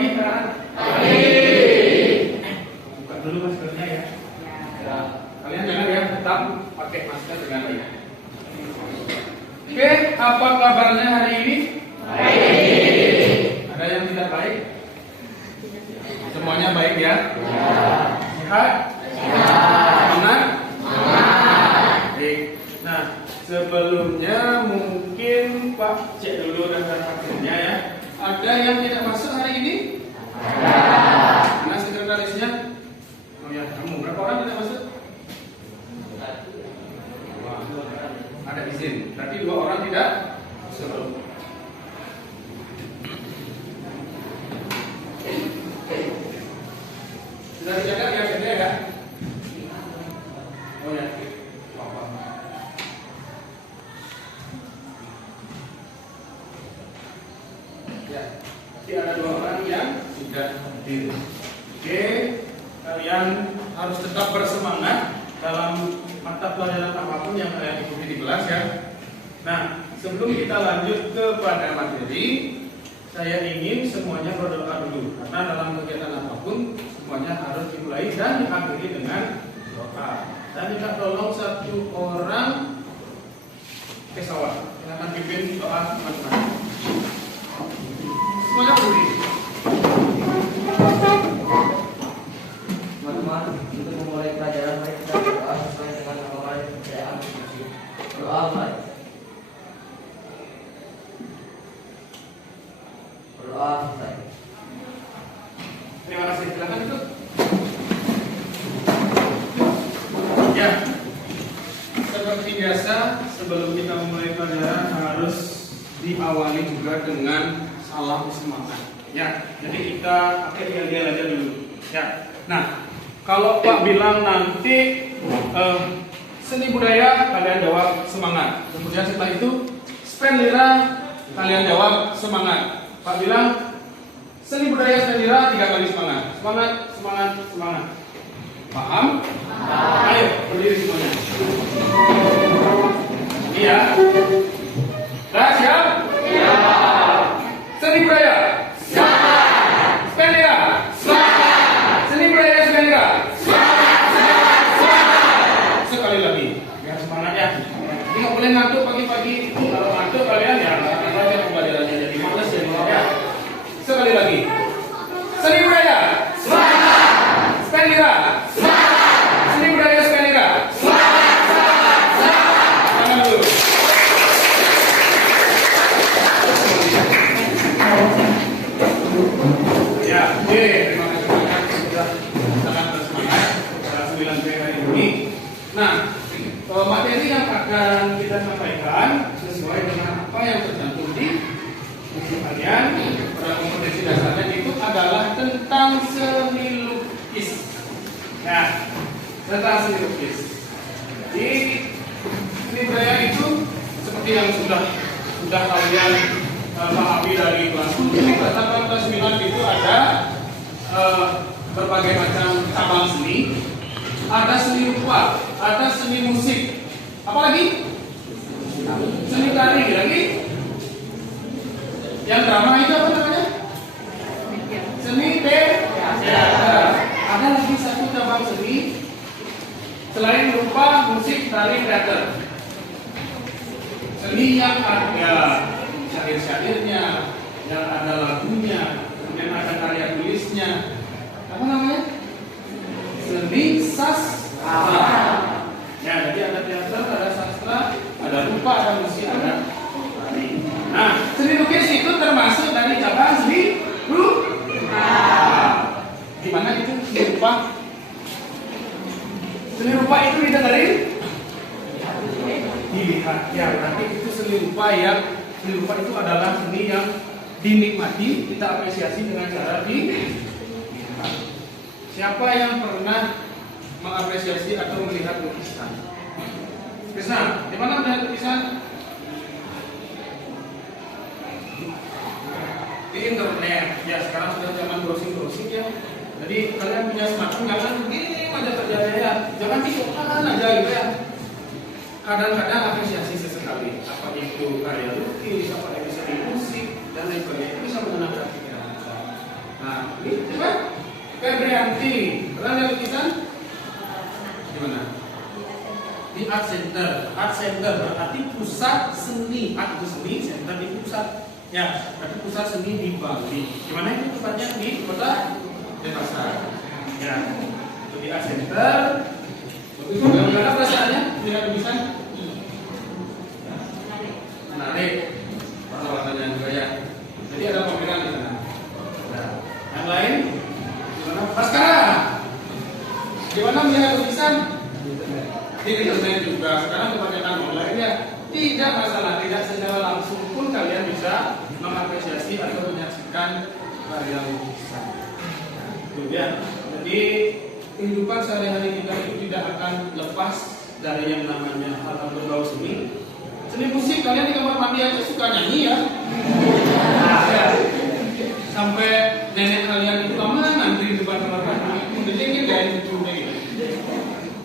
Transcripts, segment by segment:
pagi kan? Pagi. Buka dulu maskernya ya. Ya. Kalian jangan ya, tetap pakai masker dengan baik. Oke, apa kabarnya hari ini? Baik. Ada yang tidak baik? Semuanya baik ya? Sehat? Semangat? Baik. Nah, sebelumnya mungkin Pak cek dulu daftar vaksinnya ya. Ada yang tidak masuk hari ini? Ada. Mana sekretarisnya? Oh ya, kamu berapa orang tidak masuk? Ada izin. Berarti 2 orang tidak masuk. Sudah dijaga ya, bednya ya? Oh ya. Ya, tapi ada 2 orang yang sudah hadir. Oke, kalian harus tetap bersemangat dalam mata pelajaran apapun yang kalian ikuti di kelas ya. Nah, sebelum kita lanjut kepada materi, saya ingin semuanya berdoa dulu. Karena dalam kegiatan apapun semuanya harus dimulai dan diakhiri dengan doa. Dan minta tolong 1 orang ke sawah. Silakan pimpin doa teman-teman. Semuanya berdiri. Teman-teman, untuk memulai pelajaran mari kita berdoa sesuai dengan nama kepercayaan. Doa mari. Berdoa selesai. Terima kasih. Silakan duduk. Ya, seperti biasa sebelum kita memulai pelajaran harus diawali juga dengan salam semangat. Ya, jadi kita pakai yel-yel aja dulu. Ya, nah kalau Pak bilang nanti seni budaya, kalian jawab semangat. Kemudian setelah itu spend lira, kalian jawab semangat. Pak bilang seni budaya spend lira 3 kali semangat. Semangat, semangat, semangat. Paham? Ayo berdiri semuanya. Iya. Dah siap? Siap. Seni budaya. Semangat. Spend lira. Semangat. Seni budaya spend lira. Sekali lagi, biar semangat ya. Jadi nggak boleh ngantuk pagi-pagi. Kalau ngantuk kalian ya nggak akan pembelajarannya jadi males ya. Sekali lagi, seni budaya, semangat. Spend lira, semangat. Seni budaya spend lira, semangat, semangat, semangat. Tangan dulu. Ya, oke. Terima kasih banyak sudah sangat bersemangat pada 9 hari ini. Nah, materi yang akan kita sampaikan sesuai dengan apa yang tercantum di buku kalian pada kompetensi dasarnya itu adalah tentang seni lukis. Nah, tentang seni lukis. Di seni budaya itu seperti yang sudah kalian pahami dari kelas 7, kelas 8, kelas 9 itu ada berbagai macam cabang seni. Ada seni rupa, ada seni musik, apa lagi? Seni tari lagi. Yang drama itu apa namanya? Seni teater. Ada lagi 1 cabang seni selain rupa, musik, tari, teater. Seni yang ada syair-syairnya, yang ada lagunya, kemudian ada karya tulisnya. Apa namanya? Seni sastra. Ya, jadi ada teater, ada sastra, ada rupa, ada musik, ada tari. Nah, seni lukis itu termasuk dari cabang seni rupa. Gimana itu seni rupa? Seni rupa itu didengerin? Dilihat. Ya, berarti itu seni rupa yang seni rupa itu adalah seni yang dinikmati, kita apresiasi dengan cara dilihat. Siapa yang pernah mengapresiasi atau melihat lukisan? Krisna, di mana melihat lukisan? Di internet. Ya, sekarang sudah zaman browsing ya. Jadi kalian punya smartphone jangan begini aja kerjanya ya. Jangan disokan aja gitu ya. Kadang-kadang apresiasi sesekali. Apa itu karya lukis, apa itu seni musik dan lain sebagainya, itu bisa menenangkan pikiran kita. Nah, ini coba Febrianti, pernah lihat lukisan? Gimana? Di art center. Art center berarti pusat seni. Art itu seni, center di pusat. Ya, berarti pusat seni di Bali. Gimana itu tempatnya di kota Denpasar? Ya, itu di art center. Bagaimana perasaannya melihat lukisan? Menarik. Peralatannya juga ya. Jadi ada pameran di sana. Nah, yang lain? Gimana? Baskara. Gimana melihat lukisan? Di internet juga. Sekarang kebanyakan online ya. Tidak masalah, tidak secara langsung pun kalian bisa mengapresiasi atau menyaksikan karya lukisan. Itu ya. Jadi kehidupan sehari-hari kita itu tidak akan lepas dari yang namanya hal-hal berbau seni. Seni musik, kalian di kamar mandi aja suka nyanyi ya. Nah, ya. Sampai nenek kalian itu lama nanti di depan kamar mandi mendengarkan gaya itu gitu.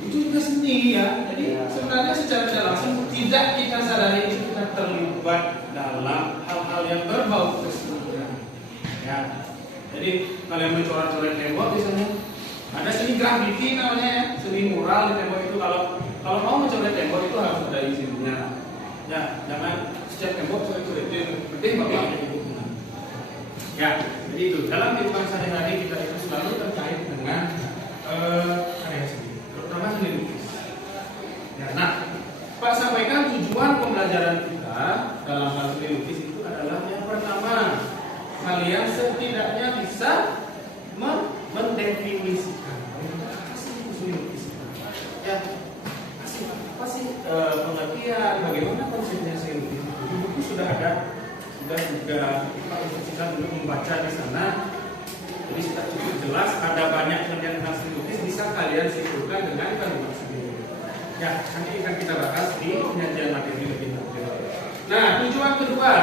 Itu juga seni ya. Jadi sebenarnya secara tidak langsung tidak kita sadari itu kita terlibat dalam hal-hal yang berbau kesenian. Ya. Jadi kalian mencoret-coret tembok misalnya, ada seni grafiti namanya ya, seni mural di tembok itu. Kalau mau mencoret tembok itu harus ada izinnya. Ya, jangan setiap tembok coret-coretin, penting bapaknya itu. Ya, jadi itu dalam kehidupan sehari-hari kita itu selalu terkait dengan karya seni, terutama seni lukis. Ya, nah, Pak sampaikan tujuan pembelajaran kita dalam hal seni lukis itu adalah yang pertama, kalian setidaknya bisa mendefinisikan apa sih seni lukis. Ya, apa sih pengertian, bagaimana konsepnya seni lukis. Di buku sudah ada, sudah juga Pak instruksikan untuk membaca di sana. Jadi sudah cukup jelas, ada banyak penelitian tentang seni lukis, bisa kalian simpulkan dengan kalimat sendiri. Ya, nanti akan kita bahas di penyajian materi lebih lanjut. Nah, tujuan kedua,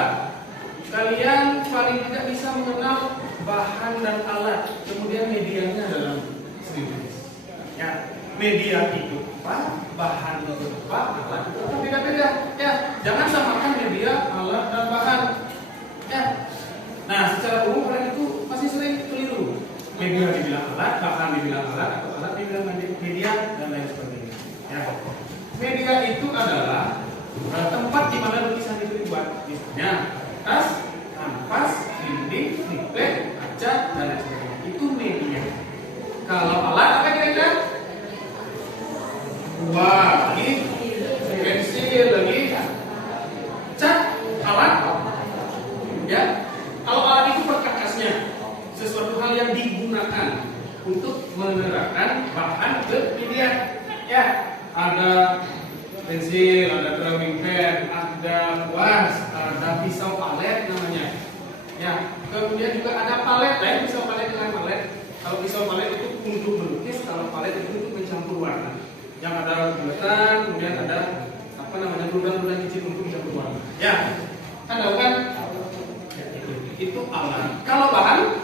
kalian paling tidak bisa mengenal bahan dan alat, kemudian medianya dalam seni lukis. Ya, media itu apa, bahan itu apa, alat itu apa, beda-beda. Ya, jangan samakan media, alat dan bahan. Ya. Nah, secara umum kalian itu pasti sering keliru. Media dibilang alat, bahan dibilang alat, atau alat dibilang media dan lain sebagainya. Ya. Media itu adalah tempat di mana lukisan itu dibuat. Misalnya kertas, kanvas, dinding, triplek, kaca dan lain sebagainya. Itu media. Kalau alat apa kira-kira? Wah, lagi pensil, lagi cat, alat. Ya, kalau alat itu perkakasnya, sesuatu hal yang digunakan untuk menerapkan bahan ke media. Ya, ada pensil, ada drawing pad, ada kuas, ada pisau palet namanya. Ya, kemudian juga ada palet, lain pisau palet dengan palet. Kalau pisau palet itu untuk melukis, kalau palet itu untuk mencampur warna. Yang ada bulatan, kemudian ada apa namanya ludah-ludah kecil untuk mencampur warna. Ya, kan tahu kan? Itu alat. Kalau bahan,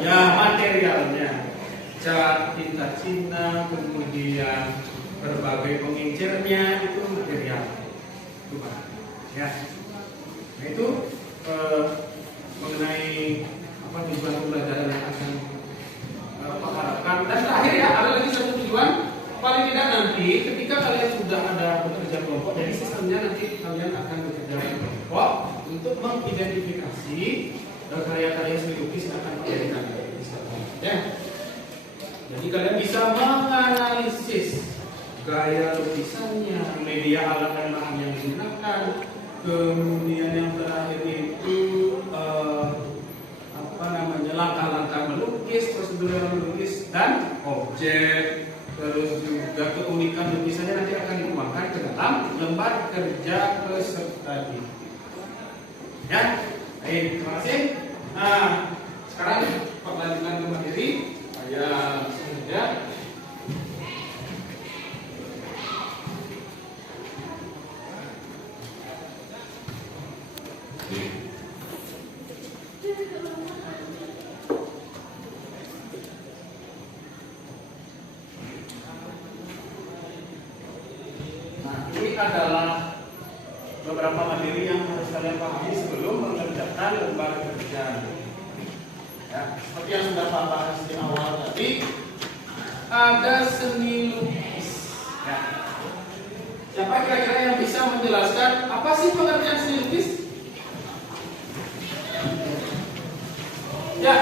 ya materialnya, cat, tinta Cina, kemudian berbagai pengincernya itu material. Itu bahan. Ya. Nah itu mengenai apa tujuan pembelajaran yang akan harapkan. Dan terakhir ya, ada lagi satu tujuan. Paling tidak nanti ketika kalian sudah ada bekerja kelompok, jadi sistemnya nanti kalian akan bekerja kelompok untuk mengidentifikasi karya-karya seni lukis yang akan kalian ya. Jadi kalian bisa menganalisis gaya lukisannya, media alat dan bahan yang digunakan, kemudian yang terakhir itu apa namanya langkah-langkah melukis, prosedur melukis dan objek. Terus juga keunikan lukisannya nanti akan dituangkan ke dalam lembar kerja peserta didik. Ya, baik, terima kasih. Nah, sekarang Pak lanjutkan ke materi. Saya langsung saja. Adalah beberapa materi yang harus kalian pahami sebelum mengerjakan lembar kerja. Ya, seperti yang sudah Pak bahas di awal tadi, ada seni lukis. Ya. Siapa kira-kira yang bisa menjelaskan apa sih pengertian seni lukis? Ya.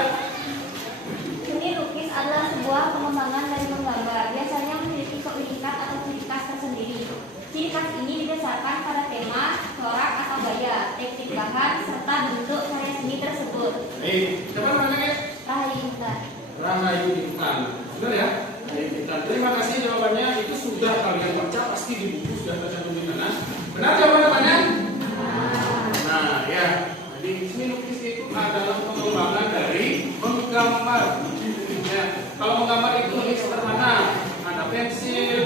Seni lukis adalah sebuah pengembangan dari penggambar, biasanya memiliki keunikan atau ciri khas tersendiri. Ciri khas ini didasarkan pada tema, corak atau gaya, teknik bahan, serta bentuk karya seni tersebut. Siapa namanya? Rahayu Intan. Rahayu Intan. Benar ya? Rahayu Intan. Terima kasih jawabannya. Itu sudah kalian baca pasti di buku sudah tercantum di sana. Benar jawabannya? Nah, ya. Jadi seni lukis itu adalah pengembangan dari menggambar. Ya. Kalau menggambar itu lebih sederhana. Ada pensil,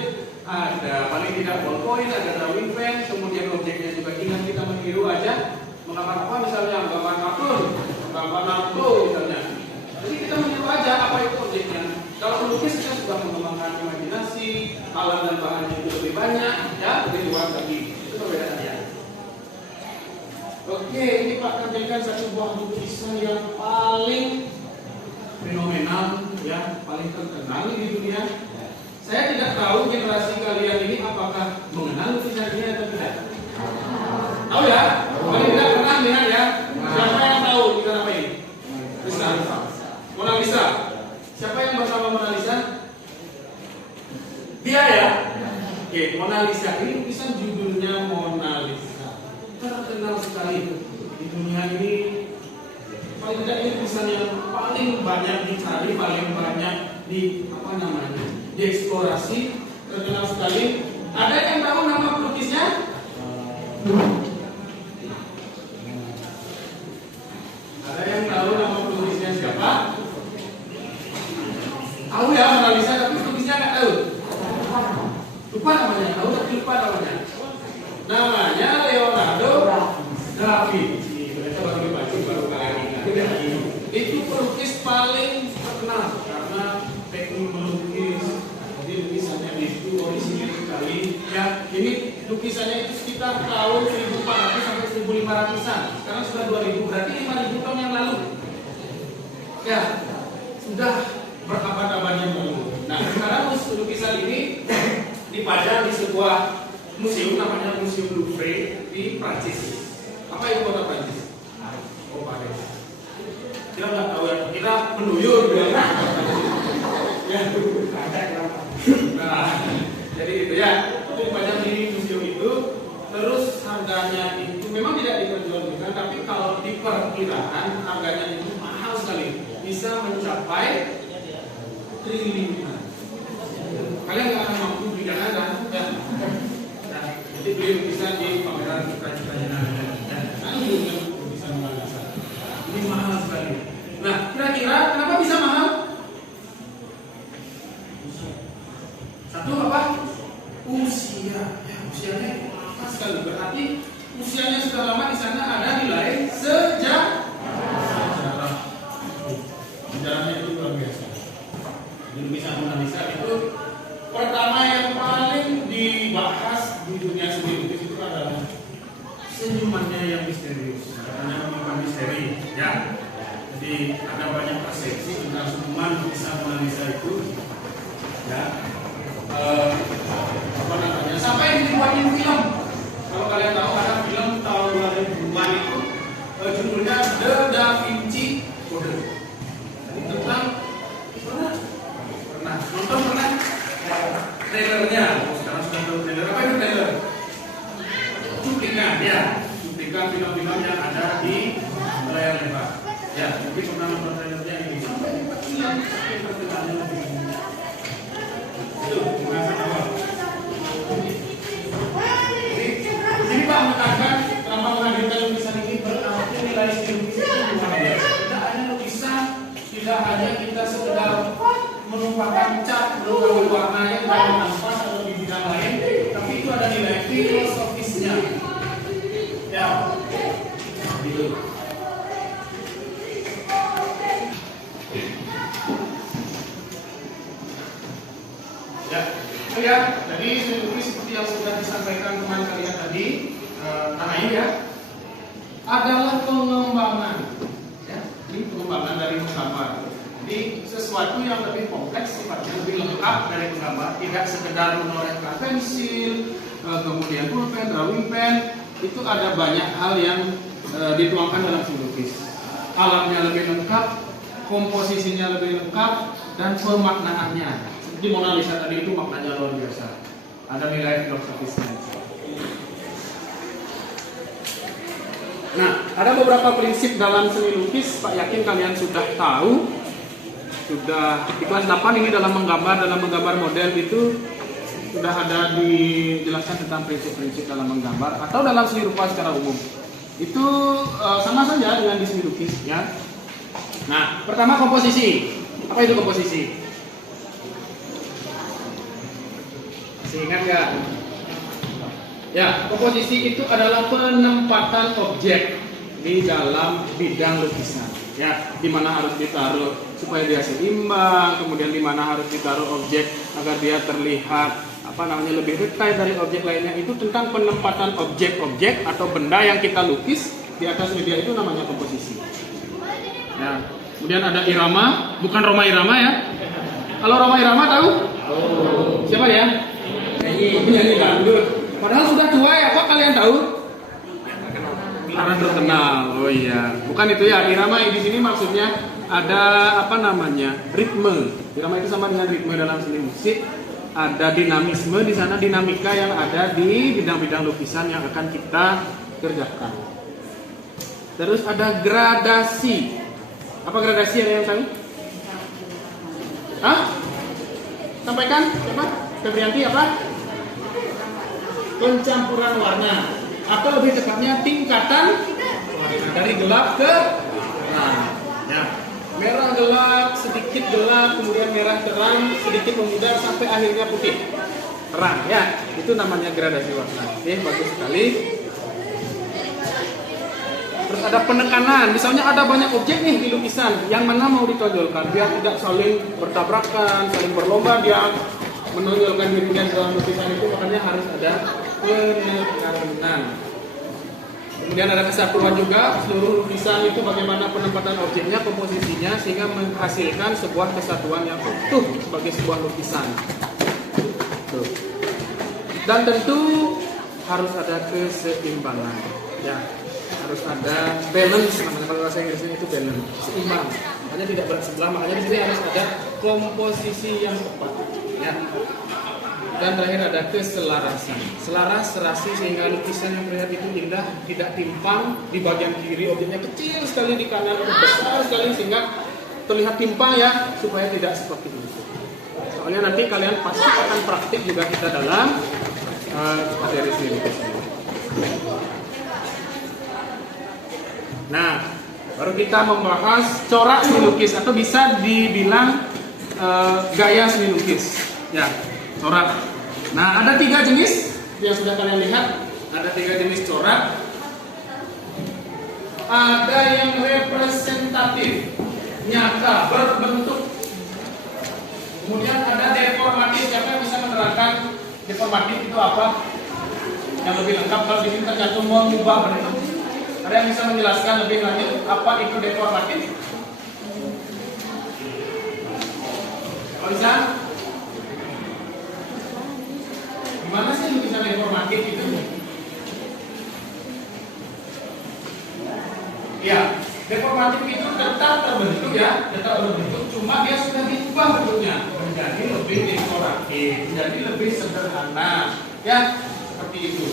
ada paling tidak ballpoint, ada drawing pen, kemudian objeknya juga ingat kita meniru aja. Menggambar apa misalnya? Menggambar kartun, menggambar naruto misalnya. Jadi kita meniru aja apa itu objeknya. Kalau melukis kita sudah mengembangkan imajinasi, alat dan bahannya itu lebih banyak, ya lebih luas lagi. Itu perbedaannya. Oke, ini Pak kerjakan satu buah lukisan yang paling fenomenal, ya paling terkenal di dunia. Saya tidak tahu generasi kalian ini apakah mengenal lukisan ini atau tidak. Tahu ya? Paling tidak pernah lihat ya. Siapa yang tahu lukisan apa ini? Lisa. Mona Lisa. Siapa yang bersama Mona Lisa? Dia ya. Oke, Mona Lisa ini lukisan judulnya Mona Lisa. Terkenal sekali di dunia ini. Paling tidak ini lukisan yang paling banyak dicari, paling banyak di apa namanya? Dieksplorasi, terkenal sekali. Ada yang tahu nama pelukisnya? Ada yang tahu nama pelukisnya siapa? Tahu ya Mona Lisa, tapi pelukisnya nggak tahu. Lupa namanya, tahu tapi lupa namanya. Namanya Leonardo da Vinci. Mereka baru dibaca baru kali ini. Itu pelukis paling terkenal karena teknik melukis. Jadi lukisannya itu orisinil sekali. Ya, ini lukisannya itu sekitar tahun 1400 sampai 1500-an. Sekarang sudah 2000, berarti 5000 tahun yang lalu. Ya, sudah berabad-abad yang lalu. Nah, sekarang lukisan ini dipajang di sebuah museum namanya Museum Louvre di Prancis. Apa itu kota Prancis? Oh, Paris. Kita nggak tahu ya, kita menuyur ya. Nah, jadi itu ya, itu dipajang di museum itu. Terus harganya itu memang tidak diperjualbelikan, tapi kalau diperkirakan harganya itu mahal sekali, bisa mencapai triliunan. Kalian nggak akan mampu beli kan? Ya. Nah, jadi beli lukisan di pameran cita-citanya. Lukisan Mona Lisa. Ini mahal sekali. Nah, kira-kira kenapa bisa mahal? Satu apa? Usia. Ya, usianya lama sekali. Berarti usianya sudah lama di sana ada nilai sejarah. Sejarahnya itu luar biasa. Jadi lukisan Mona Lisa itu pertama yang paling dibahas di dunia seni lukis itu adalah senyumannya yang misterius. Katanya menyimpan misteri, ya. Jadi ada banyak persepsi tentang senyuman lukisan Mona Lisa itu, ya. Apa namanya? Sampai dibuatin film. Kalau kalian tahu ada film tahun 2000-an itu judulnya The Da Vinci Code. Jadi tentang pernah nonton pernah trailernya. Sekarang sudah tahu trailer. Apa itu trailer? Cuplikan ya, cuplikan film-film yang ada di layar lebar. Ya, mungkin pernah nonton trailernya ini. Sampai diperkilan perbedaannya lebih banyak. Itu bahasa awal. Jadi Pak menekankan tanpa menghadirkan lukisan ini berarti nilai seni lukis itu luar biasa. Tidak hanya lukisan, tidak hanya kita sekedar menumpahkan cat, menumpahkan warna yang dalam kanvas atau di bidang lain, tapi itu ada nilai filosofisnya. Ya, gitu. Ya, ya. Jadi seni lukis seperti yang sudah disampaikan teman kalian tadi, ini ya, adalah pengembangan. Ya, ini pengembangan dari menggambar. sesuatu yang lebih kompleks, sifatnya lebih lengkap dari penggambar, tidak sekedar menorehkan pensil, kemudian pulpen, drawing pen, itu ada banyak hal yang dituangkan dalam seni lukis. Alatnya lebih lengkap, komposisinya lebih lengkap, dan pemaknaannya. Seperti Mona Lisa tadi itu maknanya luar biasa. Ada nilai filosofisnya. Nah, ada beberapa prinsip dalam seni lukis, Pak yakin kalian sudah tahu. Sudah di kelas 8 ini dalam menggambar model itu sudah ada dijelaskan tentang prinsip-prinsip dalam menggambar atau dalam seni rupa secara umum. Itu sama saja dengan di seni lukis ya. Nah, pertama komposisi. Apa itu komposisi? Masih ingat nggak? Ya, komposisi itu adalah penempatan objek di dalam bidang lukisan. Ya, di mana harus ditaruh supaya dia seimbang, kemudian di mana harus ditaruh objek agar dia terlihat lebih detail dari objek lainnya. Itu tentang penempatan objek-objek atau benda yang kita lukis di atas media, itu namanya komposisi. Ya, kemudian ada irama, bukan Roma Irama ya. Kalau Roma Irama tahu? Siapa ya? Penyanyi dangdut. Padahal sudah tua ya, kok kalian tahu? Karena terkenal. Oh iya, bukan itu ya. Irama di sini maksudnya ada ritme. Irama itu sama dengan ritme dalam seni musik. Ada dinamisme di sana, dinamika yang ada di bidang-bidang lukisan yang akan kita kerjakan. Terus ada gradasi. Apa gradasi, ada yang tahu? Hah? Sampaikan, siapa? Febrianti apa? Pencampuran warna, atau lebih tepatnya tingkatan warna dari gelap ke terang. Ya. Merah gelap, sedikit gelap, kemudian merah terang, sedikit memudar sampai akhirnya putih terang. Ya, itu namanya gradasi warna. Oke, bagus sekali. Terus ada penekanan, misalnya ada banyak objek nih di lukisan, yang mana mau ditonjolkan biar tidak saling bertabrakan, saling berlomba dia menonjolkan dirinya dalam lukisan itu, makanya harus ada penekanan. Kemudian ada kesatuan juga, seluruh lukisan itu bagaimana penempatan objeknya, komposisinya, sehingga menghasilkan sebuah kesatuan yang utuh sebagai sebuah lukisan. Tuh. Dan tentu harus ada keseimbangan, ya, harus ada balance, namanya kalau bahasa Inggrisnya itu balance, seimbang. Makanya tidak bersebelah, makanya di sini harus ada komposisi yang tepat, ya. Dan terakhir ada keselarasan, selaras, serasi, sehingga lukisan yang terlihat itu indah, tidak timpang. Di bagian kiri objeknya kecil sekali, di kanan besar sekali, sehingga terlihat timpang ya, supaya tidak seperti itu. Soalnya nanti kalian pasti akan praktik juga kita dalam materi seni lukisan. Nah, baru kita membahas corak seni lukis atau bisa dibilang gaya seni lukis. Ya, corak. Nah, ada 3 jenis yang sudah kalian lihat. Ada 3 jenis corak. Ada yang representatif, nyata, berbentuk. Kemudian ada deformatif. Siapa yang bisa menerangkan deformatif itu apa? Yang lebih lengkap, kalau di sini tercantum mengubah bentuk. Ada yang bisa menjelaskan lebih lanjut apa itu deformatif? Bisa? Gimana sih lukisan deformatif itu? Ya, deformatif itu tetap terbentuk ya, tetap berbentuk, cuma dia sudah diubah bentuknya menjadi lebih dekoratif, menjadi lebih sederhana, ya, seperti itu.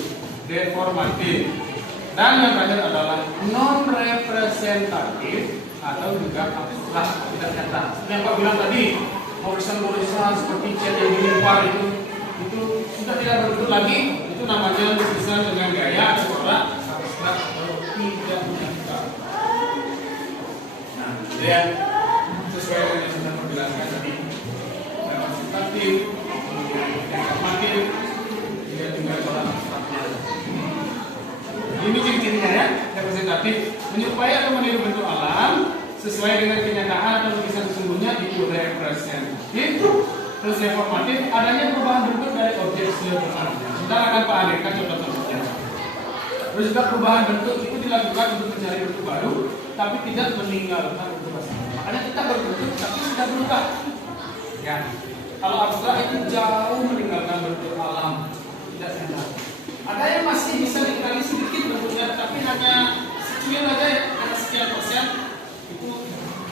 Deformatif. Dan yang terakhir adalah non representatif atau juga abstrak, tidak nyata. Yang Pak bilang tadi, tulisan-tulisan seperti cat yang dilimpar itu sudah tidak berbentuk lagi. Itu namanya lukisan dengan gaya corak abstrak atau tidak nyata. Nah, ya, sesuai dengan yang sudah dijelaskan tadi, representatif, informatif, dia tinggal corak abstraknya. Ini ciri-cirinya ya, representatif, menyerupai atau meniru bentuk alam sesuai dengan kenyataan atau lukisan sesungguhnya, itu representatif. Terus deformatif, adanya perubahan bentuk dari objek sebenarnya. Sebentar akan Pak hadirkan contoh-contohnya. Terus juga perubahan bentuk itu dilakukan untuk mencari bentuk baru, tapi tidak meninggalkan bentuk asal. Makanya kita berbentuk tapi sudah berubah. Ya. Kalau abstrak itu jauh meninggalkan bentuk alam, tidak nyata. Ada yang masih bisa dikenali sedikit bentuknya, tapi hanya sekian aja ya, hanya sekian persen. Itu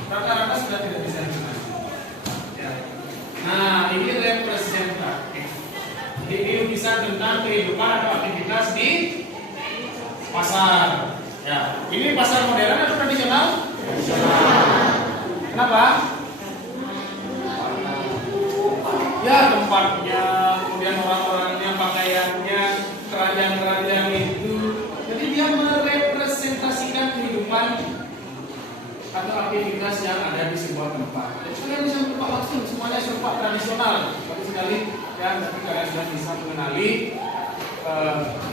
rata-rata sudah tidak bisa dikenali. Ya. Nah, ini representatif. Jadi ini bisa tentang kehidupan atau aktivitas di pasar. Ya, ini pasar modern atau tradisional? Kenapa? Ya, tempatnya, kemudian orang-orangnya, pakaiannya, keranjang-keranjang itu. Jadi dia merepresentasikan kehidupan atau aktivitas yang ada di sebuah tempat. Jadi kalian bisa menebak langsung, semuanya serba tradisional. Bagus sekali, ya. Tapi kalian sudah bisa mengenali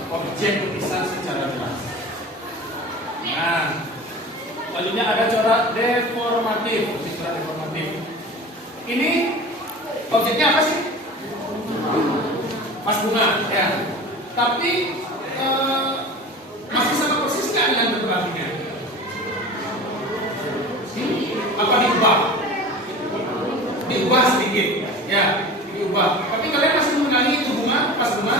objek lukisan secara jelas. Nah, selanjutnya ada corak deformatif. Corak deformatif. Ini objeknya apa sih? Mas bunga, ya. Tapi masih sama persis nggak dengan bentuk aslinya? Apa diubah? Diubah sedikit, ya. Diubah. Tapi kalian masih mengenali itu bunga, pas bunga?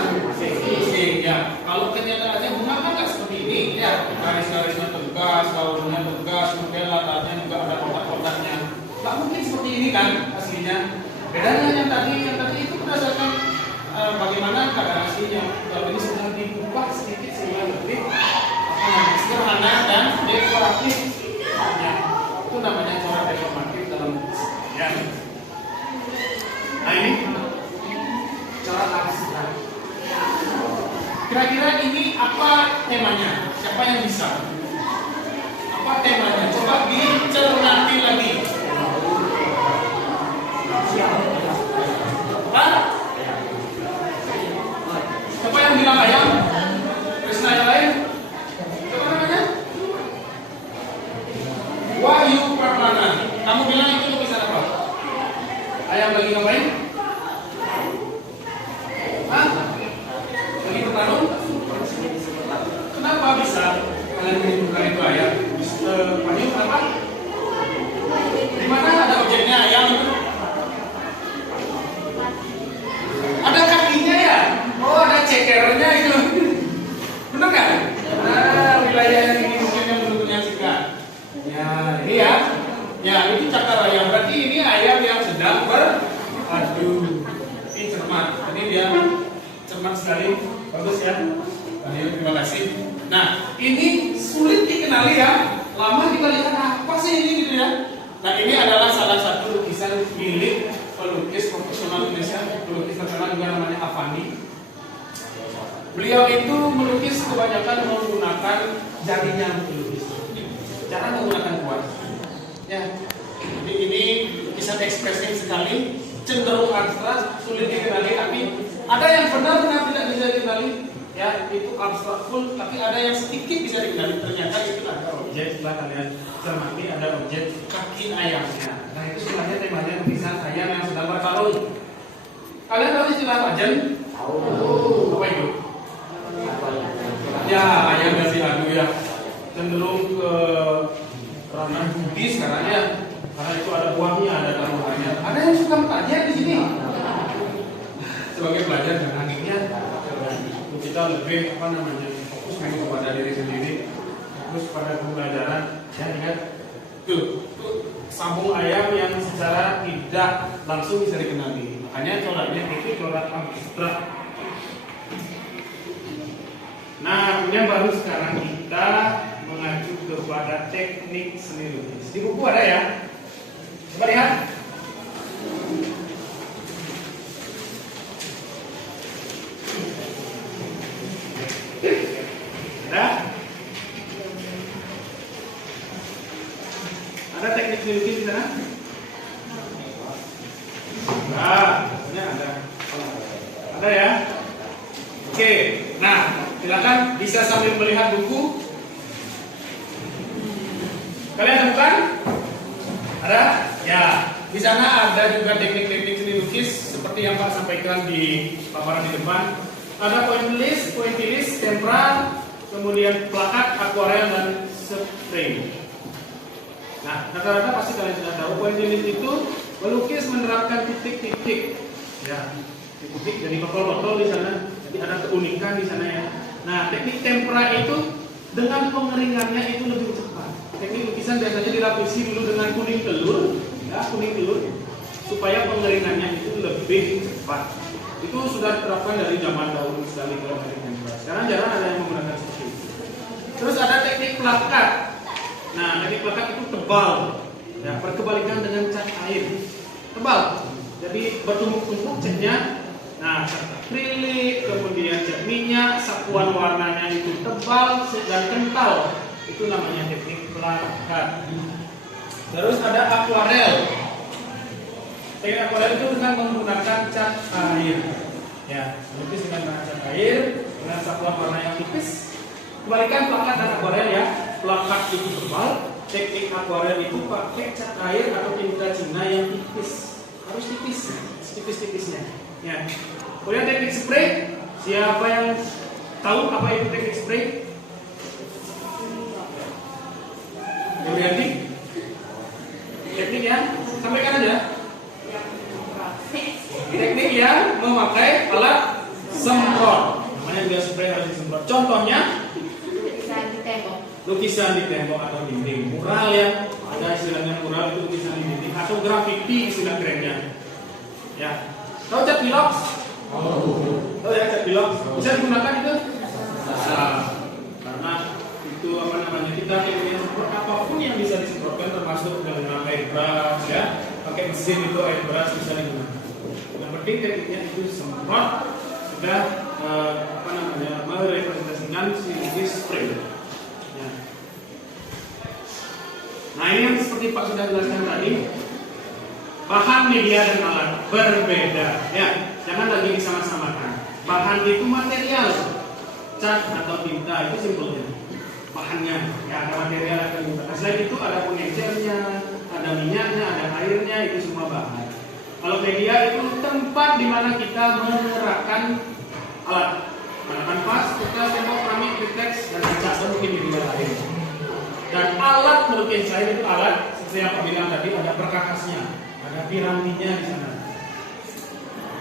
Ya. Kalau kenyataannya bunga kan nggak seperti ini, ya. Garis-garisnya tegas, daunnya tegas, kemudian latarnya juga ada kotak-kotaknya. Nggak mungkin seperti ini kan aslinya. Bedanya yang tadi itu berdasarkan bagaimana keadaan aslinya. Kalau ini sudah diubah sedikit sehingga lebih sederhana dan dekoratif. Ya. Itu namanya corak deformatif dalam ya. Nah ini corak abstrak. Kira-kira ini apa temanya? Siapa yang bisa? Apa temanya? Coba dicermati lagi. Hah? Siapa yang bilang ayam? Krisna yang lain? Siapa namanya? Wahyu Pramana. Kamu bilang itu lukisan apa? Ayam lagi ngapain? Hah? Lagi bertarung? Kenapa bisa kalian menyebutkan itu ayam? Wahyu kenapa? Di mana ada objeknya ayam itu? Ada kakinya ya? Oh, ada cekernya itu. Benar nggak? Nah, wilayah yang ini mungkin yang bentuknya singkat. Ya, ini ya. Ya, itu cakar ayam. Berarti ini ayam yang sedang beradu. Ini cermat. Ini dia cermat sekali. Bagus ya. Terima kasih. Nah, ini sulit dikenali ya. Lama kita lihat apa sih ini gitu ya. Nah, ini adalah salah satu lukisan milik pelukis profesional Indonesia, pelukis terkenal juga namanya Avandi. Beliau itu melukis kebanyakan menggunakan jarinya melukis, jarang menggunakan kuas. Ya, jadi ini lukisan ekspresif sekali, cenderung abstrak, sulit dikenali. Tapi ada yang benar-benar tidak bisa dikenali. Ya, itu abstrak full, tapi ada yang sedikit bisa dikenali. Ternyata itu ada objek, setelah kalian cermati ada objek kaki ayamnya. Nah, itu istilahnya temanya lukisan ayam yang sedang bertarung. Kalian tahu istilah wajan? Tahu. Apa itu? Ya, ayam yang diadu ya. Cenderung ke ranah Buddhis sekarang ya. Karena itu ada buahnya, ada taruhannya. Ada yang suka bertanya di sini. Sebagai pelajar dan hakiknya kita lebih fokus kepada diri sendiri, fokus pada pembelajaran. Ya, ingat tuh sambung ayam yang secara tidak langsung bisa dikenali. Makanya coraknya itu corak abstrak. Nah, kemudian baru sekarang kita mengacu kepada teknik seni lukis. Di buku ada ya. Coba lihat. Ada teknik lukis di sana? Nah, ini ada. Ada ya? Oke. Nah, silakan bisa sambil melihat buku. Kalian temukan? Ada? Ya. Di sana ada juga teknik-teknik seni lukis seperti yang Pak sampaikan di paparan di depan. Ada pointillis, tempera, kemudian plakat, akuarel dan spray. Nah, rata-rata pasti kalian sudah tahu pointillit itu melukis menerapkan titik-titik. Ya, titik-titik dari botol-botol di sana. Jadi ada keunikan di sana ya. Nah, teknik tempera itu dengan pengeringannya itu lebih cepat. Teknik lukisan biasanya dilapisi dulu dengan kuning telur, ya, kuning telur, supaya pengeringannya itu lebih cepat. Itu sudah diterapkan dari zaman dahulu sekali kalau teknik tempera. Sekarang jarang ada yang menggunakan seperti itu. Terus ada teknik plakat. Nah, teknik plakat itu tebal, ya, berkebalikan dengan cat air, tebal. Jadi bertumpuk-tumpuk catnya. Nah, cat akrilik, kemudian cat minyak, sapuan warnanya itu tebal dan kental. Itu namanya teknik plakat. Terus ada akuarel. Teknik akuarel itu dengan menggunakan cat air. Ya, melukis dengan cat air dengan sapuan warna yang tipis. Kebalikan plakat dan akuarel ya. Plakat itu tebal, teknik akuarel itu pakai cat air atau tinta Cina yang tipis. Harus tipis, tipis-tipisnya. Ya. Kemudian teknik spray. Siapa yang tahu apa itu teknik spray? Yurianti? Teknik yang sampaikan aja. Teknik yang memakai alat semprot. Namanya juga spray harus disemprot. Contohnya lukisan di tembok atau dinding, mural ya, ada istilahnya mural itu lukisan di dinding atau graffiti istilah kerennya. Ya, tahu cat pilox? Oh ya, cat pilox bisa digunakan itu? Bisa, karena itu apa namanya, kita ingin semprot apapun yang bisa disemprotkan termasuk dengan airbrush ya, pakai mesin itu airbrush bisa digunakan. Yang penting tekniknya itu semprot sudah apa namanya merepresentasikan si lukis spray. Ya. Nah, ini yang seperti Pak sudah jelaskan tadi, bahan, media, dan alat berbeda. Ya, jangan lagi disama-samakan. Bahan itu material, cat atau tinta itu simpelnya. Bahannya, ya ada material ada tinta. Nah, selain itu ada pengencernya, ada minyaknya, ada airnya, itu semua bahan. Kalau media itu tempat di mana kita menerapkan alat. Menggunakan pas, kertas, tembok, keramik, teks, dan kaca atau mungkin media lain. Dan alat melukis saya itu alat seperti yang Pak bilang tadi, ada perkakasnya, ada pirantinya di sana.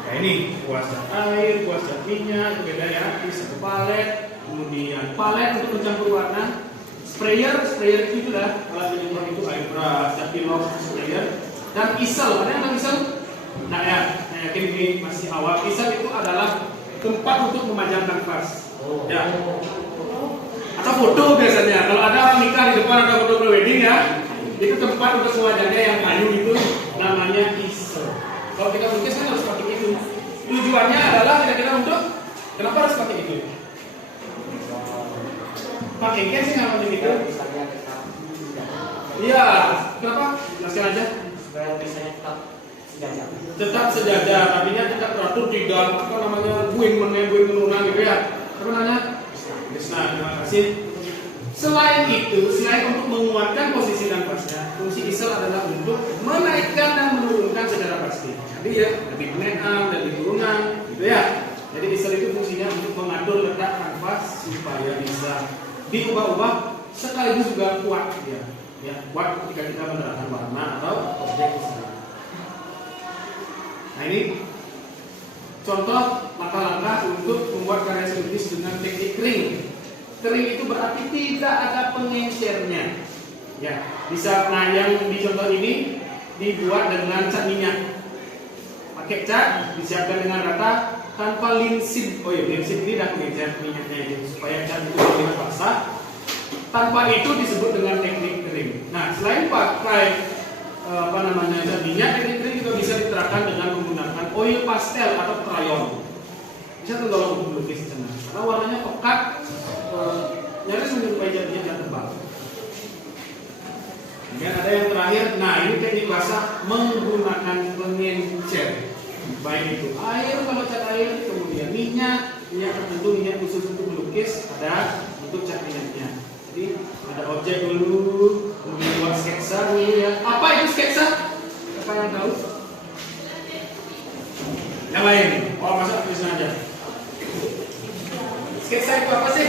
Nah, ini kuas cat air, kuas cat minyak, itu beda ya. Ini satu palet, kemudian palet untuk mencampur warna. Sprayer itu dah alat penyemprot itu airbrush, cat pilox, sprayer, dan easel. Ada yang tahu easel? Nah ya, saya yakin ini masih awal. Easel itu adalah tempat untuk memajang kanvas. Ya. Atau foto biasanya. Kalau ada orang nikah di depan ada foto prewedding ya, itu tempat untuk memajangnya yang kayu itu namanya easel. Kalau kita lukis kan harus pakai itu. Tujuannya adalah kira-kira untuk kenapa harus pakai itu? Pakai cat sih nggak gitu. Iya. Kenapa? Jelaskan aja. Supaya bisa Tetap sejajar, artinya tetap teratur, tidak apa namanya buing menurunan gitu ya. Apa namanya? Nah, terima kasih. Selain itu, selain untuk menguatkan posisi kanvasnya, fungsi easel adalah untuk menaikkan dan menurunkan secara pasti. Jadi ya, lebih menaikkan dan lebih turunan, gitu ya. Jadi easel itu fungsinya untuk mengatur letak kanvas supaya bisa diubah-ubah sekaligus juga kuat, ya, kuat ketika kita menerapkan warna atau objek di sana. Nah, ini contoh langkah-langkah untuk membuat karya lukis dengan teknik kering. Kering itu berarti tidak ada pengencernya. Ya, bisa. Nah, yang di contoh ini dibuat dengan cat minyak. Pakai cat, disiapkan dengan rata tanpa linsin. Oh iya, linsin ini dah pengencer minyaknya itu supaya cat itu lebih basah. Tanpa itu disebut dengan teknik kering. Nah, selain pakai apa namanya cat minyak, teknik kering juga bisa diterapkan dengan menggunakan oil pastel atau crayon. Bisa tuh kalau untuk melukis sana, karena warnanya pekat, nyaris menyerupai cat minyak yang tebal. Kemudian ada yang terakhir, nah ini teknik basah menggunakan pengencer, baik itu air kalau cat air, kemudian minyak tertentu, minyak khusus untuk melukis, ada untuk cat minyaknya. Jadi ada objek dulu, kemudian buat sketsa dulu ya. Apa itu sketsa? Siapa yang tahu? Yang lain? Oh, masa tulisan aja. Sketsa itu apa sih?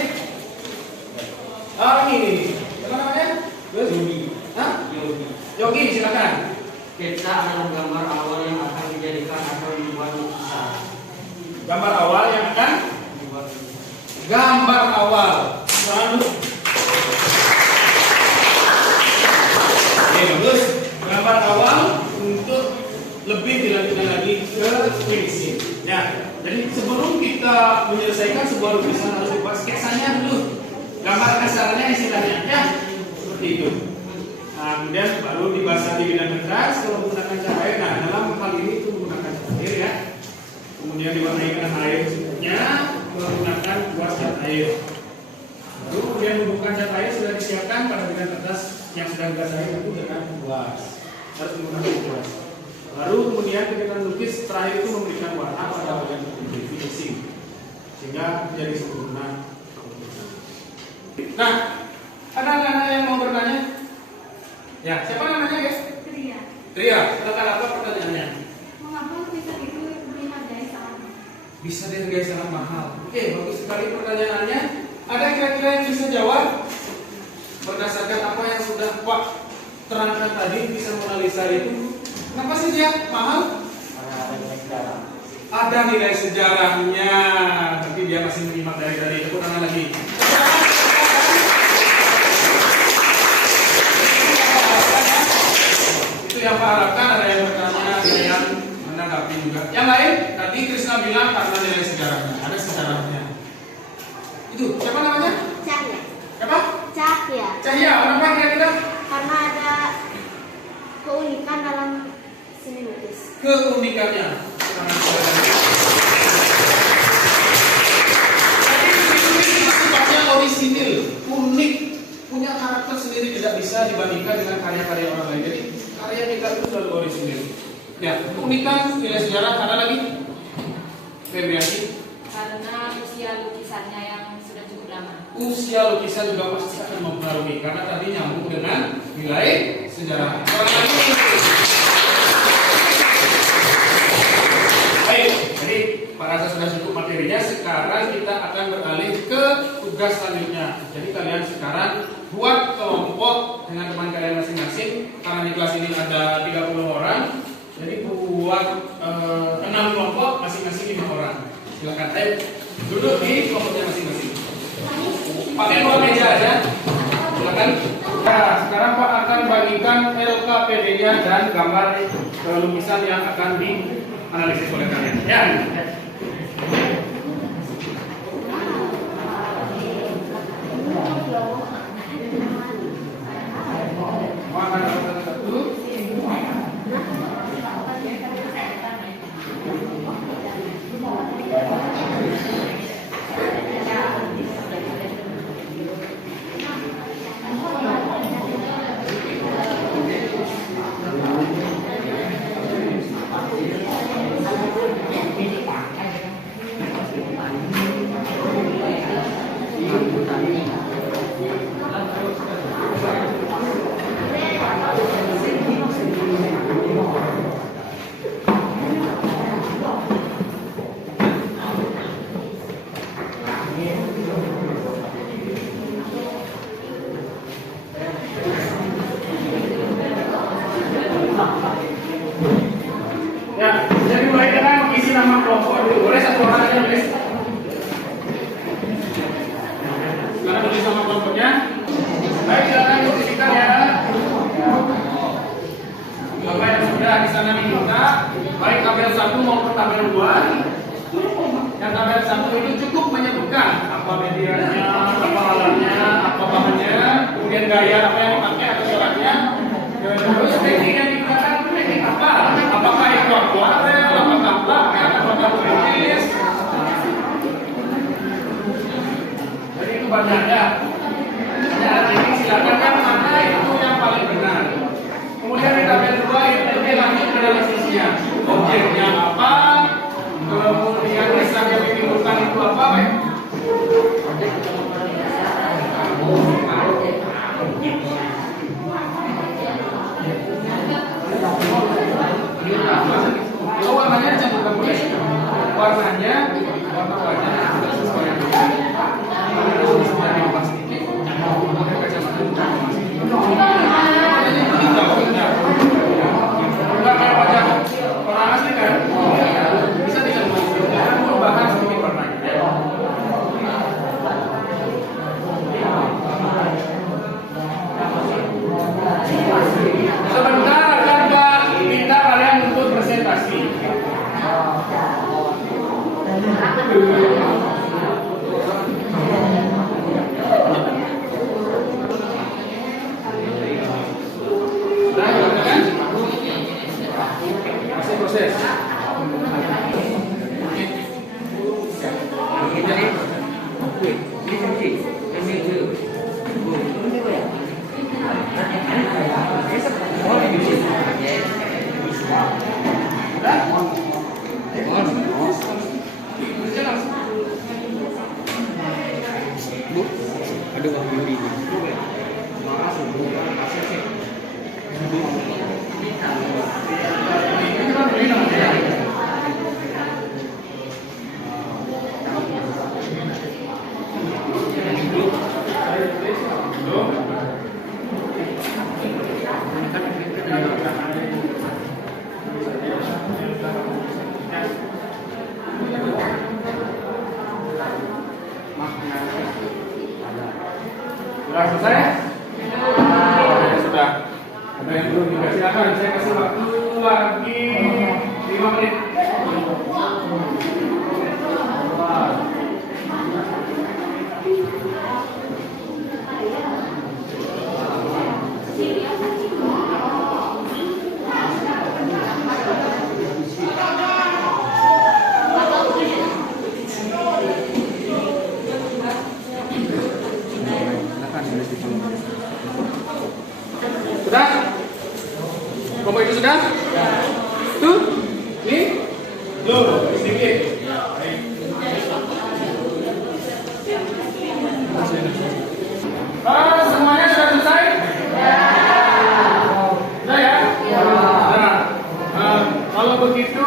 Oh, ini. Apa namanya? Geologi. Hah? Geologi. Yogi, silakan. Sketsa adalah gambar awal yang akan dijadikan atau dibuat lukisan. Gambar awal yang akan Dibuat lukisan. gambar awal. Lalu, oke bagus. Gambar awal untuk lebih dilanjutkan lagi ke finishing. Ya, jadi sebelum kita menyelesaikan sebuah lukisan harus dibuat sketsanya dulu. Gambar kasarnya istilahnya, ya seperti itu. Nah, kemudian baru dibasahi dengan kertas kalau menggunakan cahaya. Nah, dalam hal ini itu menggunakan air ya. Kemudian diwarnai dengan air secukupnya menggunakan kuas cat air. Baru kemudian membuka cat air sudah disiapkan pada dengan kertas yang sudah dibasahi itu dengan kuas. Harus menggunakan kuas. Baru kemudian ketika melukis terakhir itu memberikan warna pada bagian finishing sehingga menjadi sempurna. Nah, ada anak-anak yang mau bertanya? Ya, siapa namanya guys? Tria. Tria, silakan apa pertanyaannya? Mengapa lukisan itu dihargai sangat mahal? Bisa dihargai sangat mahal. Oke, bagus sekali pertanyaannya. Ada kira-kira yang bisa jawab berdasarkan apa yang sudah Pak terangkan tadi bisa Mona Lisa itu? Kenapa sih dia mahal? Karena ada nilai sejarah. Ada nilai sejarahnya. Tapi dia masih menyimak dari tadi. Tepuk tangan lagi. Itu yang Pak harapkan. Ada yang bertanya, ada yang menanggapi juga. Yang lain, tadi Krisna bilang karena nilai sejarahnya. Ada sejarahnya. Itu siapa namanya? Cahya. Siapa? Cahya. Cahya. Kenapa kira-kira? Karena ada keunikan dalam seni lukis. Keunikannya. Sifatnya orisinil, unik, punya karakter sendiri, tidak bisa dibandingkan dengan karya-karya orang lain. Jadi karya kita itu selalu orisinil. Ya, keunikan nilai sejarah. Ada lagi? Febriasi. Karena usia lukisannya yang sudah cukup lama. Usia lukisan juga pasti akan mempengaruhi karena tadi nyambung dengan nilai sejarah. Orang lagi. Baik, jadi Pak Rasa sudah cukup materinya. Sekarang kita akan beralih ke tugas selanjutnya. Jadi kalian sekarang buat kelompok dengan teman kalian masing-masing. Karena di kelas ini ada 30 orang, jadi buat 6 kelompok masing-masing 5 orang. Silakan, ayo duduk di kelompoknya masing-masing. Pakai dua meja aja. Silakan. Nah, sekarang Pak akan bagikan LKPD-nya dan gambar lukisan yang akan dianalisis oleh kalian. Ya. Makan satu. Ya, jadi mulai dengan mengisi nama kelompok dulu. Boleh satu orang aja nulis. Sekarang tulis nama kelompoknya. Baik, silakan diskusikan ya. Bapak yang sudah di sana diminta, baik tabel 1 maupun tabel 2. Yang tabel 1 ini cukup menyebutkan apa medianya, apa alatnya, apa bahannya, kemudian gaya apa yang dipakai atau coraknya. Terus teknik yang digunakan itu teknik apa? Apakah itu akuarel, apakah plakat, apakah pelukis? Jadi itu banyak ya. Nah, ini silakan yang mana itu yang paling benar. Kemudian di tabel 2 itu lebih lanjut ke analisisnya. Objeknya apa? Kemudian lisan yang ditimbulkan itu apa? Baik. Kalau warnanya dicampurkan boleh. Warnanya, warna wajah sesuai yang sedikit. Kemudian kacamata. Warnanya itu hijau. ada waktu ini. Makasih, bukan kasih sih. Ini kan beli nanti ya. Sudah selesai? Sudah. Ada yang belum juga silakan. Saya kasih waktu lagi 5 menit. Sudah? Kelompok itu sudah? Itu? Ini? Belum, sedikit. Semuanya sudah selesai? Sudah ya? Nah, kalau begitu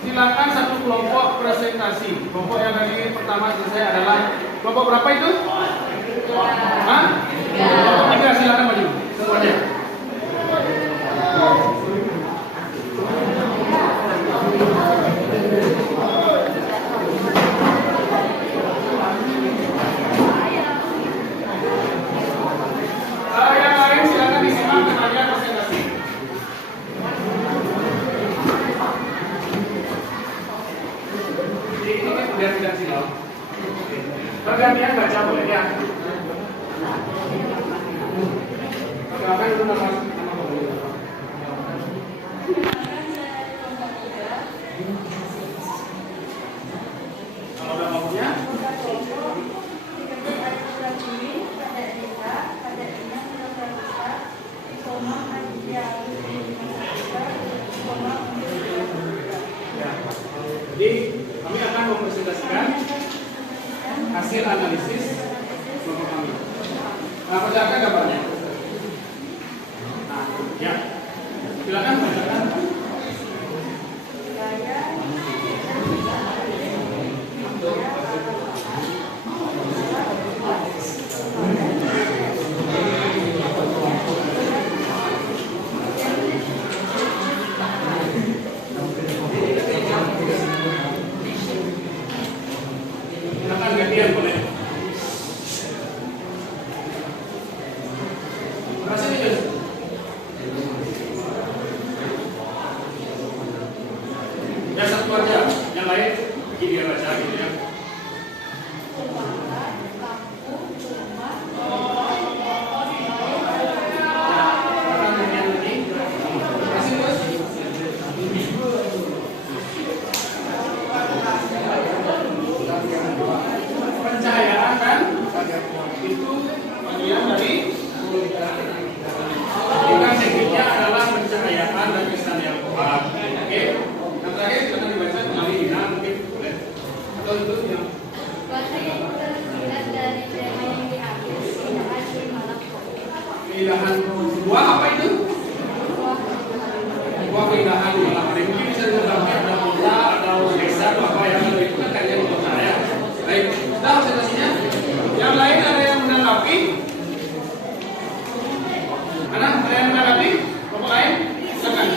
silakan satu kelompok presentasi. Kelompok yang tadi pertama selesai adalah kelompok berapa itu? Hah? Kelompok 3, silakan maju semuanya. Yang lain silakan disimak tenaga presentasi. Jadi ini biar tidak silau. Pergantian baca boleh ya. Silakan dulu nama kalau udah mau punya. Jadi kami akan mempresentasikan hasil analisis kelompok kami. Nah, percayakan gambarnya. Nah, ya, silakan bacakan. Silakan gantian boleh. Terasa tidak? Ya satu aja, yang lain begini dia baca gitu ya. Pencahayaan kan itu bagian dari bukan tekniknya adalah pencahayaan dan kesan yang kuat. Oke, yang terakhir kita akan dibaca kembali ya, mungkin boleh atau itu yang keindahan buah apa itu? Buah keindahan di malam hari. Mungkin bisa diungkapkan ada kota atau desa atau apa yang itu kan kayaknya di kota ya. Baik, sudah presentasinya. Yang lain ada yang menanggapi? Ada yang menanggapi? Kelompok lain? Silakan.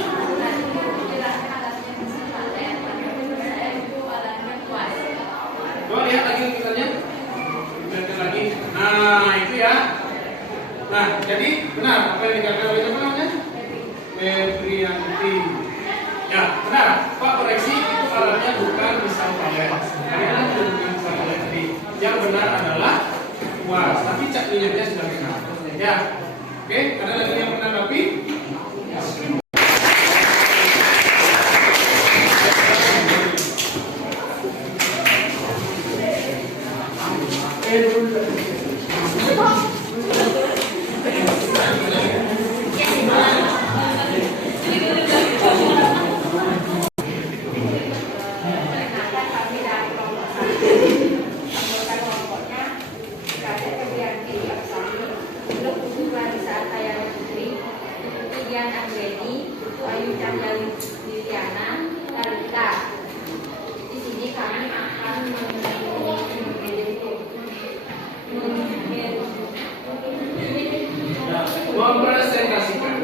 Coba lihat lagi liputannya. Lihat lagi. Nah, itu ya. Nah, jadi benar apa yang dikatakan oleh siapa namanya? Febrianti. Ya, benar. Pak koreksi itu alatnya bukan pisau palet. Kalian sudah pisau palet tadi. Yang benar adalah kuas, tapi cat minyaknya sudah kena. Ya. Oke, ada lagi yang menanggapi? Anggota kelompoknya, Kak Febrianti, Nadia Liliana Lalita. Di sini kami akan mempresentasikan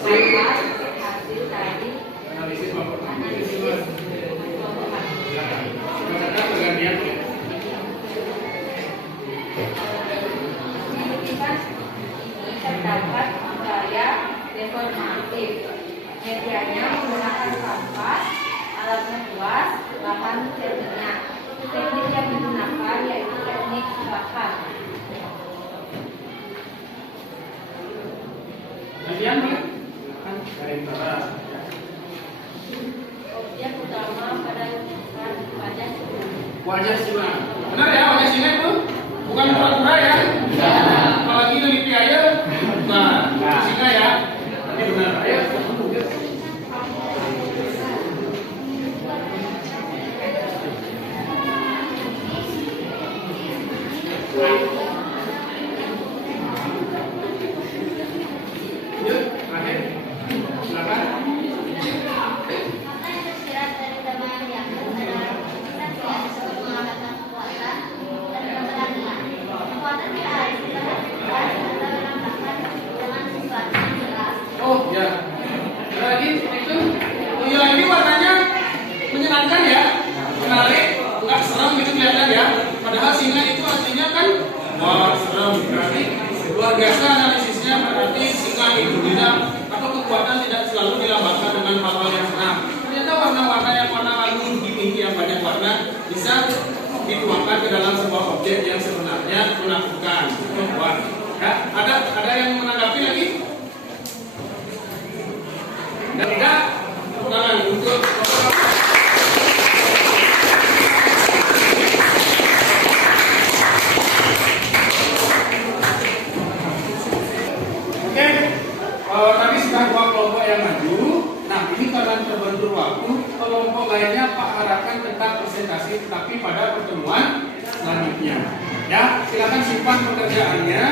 gambar hasil dari analisis kelompok. analisis kelompok kami. Silakan pergantian. Di lukisan ini terdapat gaya deformatif. Medianya menggunakan kanvas, alat membuat, bahan cerminnya. Teknik yang digunakan yaitu teknik bakar. Kemudian kan garis barat. Objek utama pada lukisan wajah singa. Wajah singa. Benar ya, wajah singa itu bukan pura-pura ya. Apalagi neliti aja. Nah, singa ya. Ini benar. Ayo. Yuk, terakhir. Silakan. Maka yang tersirat dari tema yang adalah persepsi atau pengangkatan kekuatan dan keberanian. Kekuatan tidak harus diperhatikan atau dirasakan dengan sesuatu yang jelas. Oh ya, lagi itu, oh ya ini warnanya menyenangkan ya, menarik, nggak serem gitu kelihatan ya. Padahal singa itu artinya kan, wah serem, berarti luar biasa analisisnya, berarti singa itu tidak atau kekuatan tidak selalu dilambangkan dengan hal-hal yang senang. Ternyata warna-warna yang warna lalu tinggi yang banyak warna bisa dituangkan ke dalam sebuah objek yang sebenarnya menakutkan. Wah, ya, ada yang menanggapi lagi? Dan tidak, tepuk tangan untuk oke, tadi sudah dua kelompok yang maju. Nah, ini karena terbentur waktu, kelompok lainnya Pak harapkan tetap presentasi, tetapi pada pertemuan selanjutnya. Ya, silakan simpan pekerjaannya.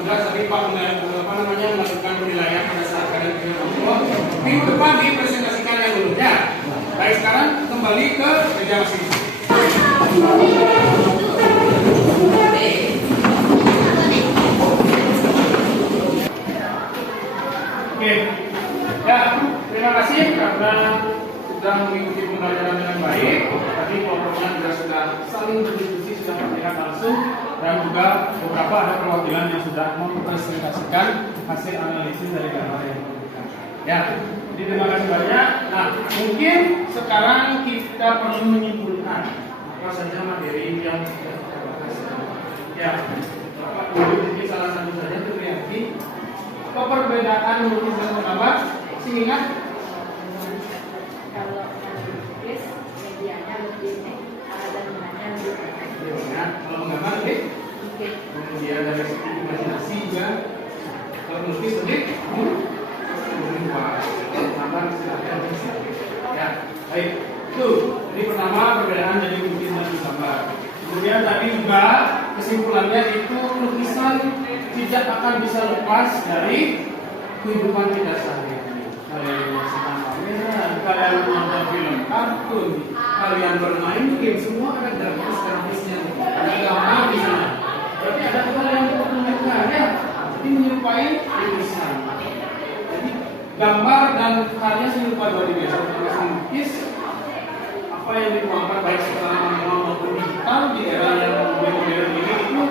Sudah tadi Pak melakukan penilaian pada saat kalian punya kelompok. Minggu depan dipresentasikan yang dulu. Ya, baik sekarang kembali ke meja masing-masing. Oke, ya terima kasih karena sudah mengikuti pembelajaran dengan baik. Tadi kelompoknya juga sudah saling berdiskusi, sudah terlihat langsung, dan juga beberapa ada perwakilan yang sudah mempresentasikan hasil analisis dari gambar yang diberikan. Ya, jadi terima kasih banyak. Nah, mungkin sekarang kita perlu menyimpulkan apa saja materi yang sudah kita bahas. Ya, Bapak mungkin salah satu saja terlihat apa perbedaan melukis dan menggambar? Sehingga Kalau melukis medianya lebih dan gunanya lebih banyak. ya, kalau menggambar lebih kemudian dari segi imajinasi juga kalau melukis lebih luas. Gambar silahkan ya, baik. Itu jadi pertama perbedaan dari melukis dan menggambar. Kemudian tadi juga kesimpulannya itu lukisan tidak akan bisa lepas dari kehidupan kita sehari-hari. Kalian menyaksikan pameran, kalian menonton film kartun, kalian bermain game, semua ada grafis-grafisnya, ada gambar di sana. Berarti ada hal yang diperlukan ya. Jadi menyerupai lukisan. Jadi gambar dan karya serupa luar biasa. Proses melukis apa yang dituangkan baik secara manual maupun digital di era yang modern ini itu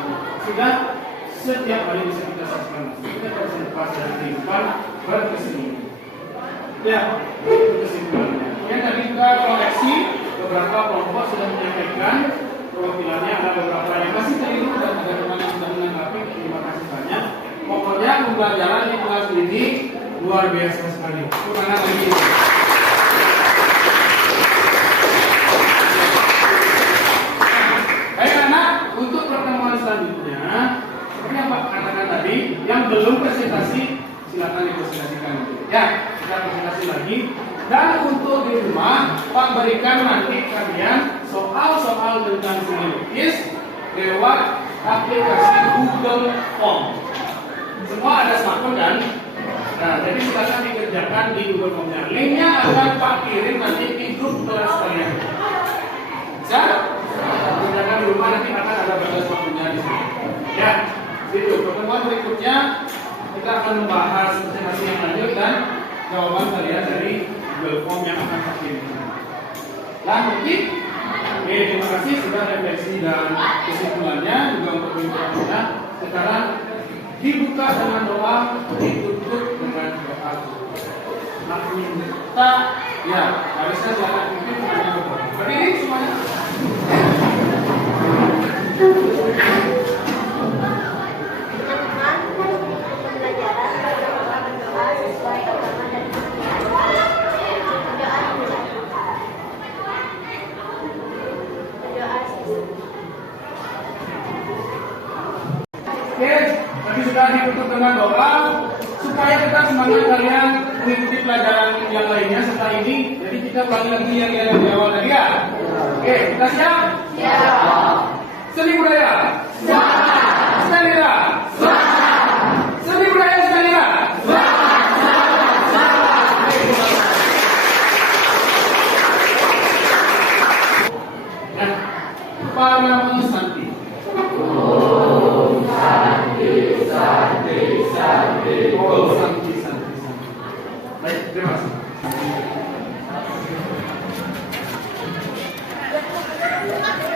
sudah setiap hari bisa kita saksikan. Kita harus lepas dari kehidupan berkesenian. Ya, itu kesimpulannya. Yang tadi juga koleksi beberapa kelompok sudah menyampaikan perwakilannya, ada beberapa yang masih keliru dan ada teman yang sudah menanggapi. Terima kasih banyak. Pokoknya pembelajaran di kelas ini luar biasa sekali. Karena lagi. Baik anak, untuk pertemuan selanjutnya, seperti yang Pak katakan tadi, yang belum presentasi silakan dipresentasikan. Ya, kita presentasi lagi. Dan untuk di rumah, Pak berikan nanti kalian soal-soal tentang seni lukis lewat aplikasi Google Form. Semua ada smartphone kan? Nah, jadi silakan dikerjakan di Google Form-nya. Linknya akan Pak kirim nanti di grup kelas kalian. Bisa? Kerjakan di rumah, nanti akan ada batas waktunya di sini. Ya, itu. Pertemuan berikutnya kita akan membahas presentasi yang lanjut dan jawaban kalian dari Google Form yang akan Pak kirim. Lanjut. Oke, terima kasih sudah refleksi dan kesimpulannya juga untuk mengikuti. Sekarang dibuka dengan doa, ditutup dengan doa. Minta, ya harusnya jangan mungkin hanya berdoa. Berdiri semuanya. Teman-teman, pembelajaran berdoa sesuai agama dan kepercayaan. Oke, tadi sudah ditutup dengan doa supaya kita semangat kalian mengikuti pelajaran yang lainnya setelah ini. Jadi kita ulangi lagi yang di awal tadi ya. Oke, kita siap? Siap. Seni budaya. Siap. Stelira. Siap. Seni budaya Stelira. Nah, para Santi. Santi. Baik, terima kasih.